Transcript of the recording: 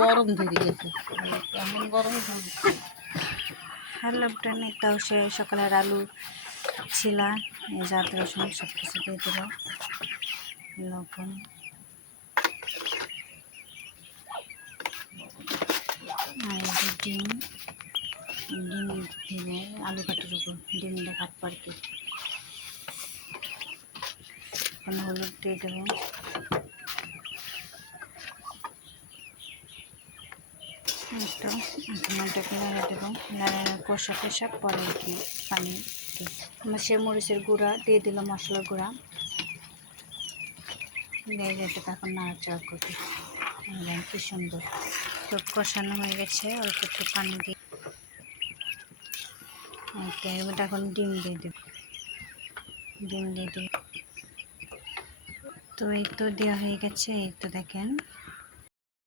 গরম ধরে গেছে, এমন গরম ধরছে। হ্যালো ফ্রেন্ড, তাও সে সকালের আলু ছিলা এই জাত রসুন সব কিছু দিয়ে দিল, লবণ, আর এই যে ডিম ভেঙে আলু কাটার উপর ডিমটা কাটবো আর কি। এখন হলুদ দিয়ে দেবো, একটু এটাকে নেড়ে দেবো, নেড়ে কষা কষা পরে আর কি পানি দিই। আমার সে মরিচের গুঁড়া দিয়ে দিল, মশলার গুঁড়া দিয়ে যেতে এখন নাড়াচাড়া করবে। কি সুন্দর তো কষানো হয়ে গেছে, অল্প একটু পানি দিয়ে এর মধ্যে এখন ডিম দিয়ে দেব, ডিম দিয়ে দিই। তো এই তো দেওয়া হয়ে গেছে, এই তো দেখেন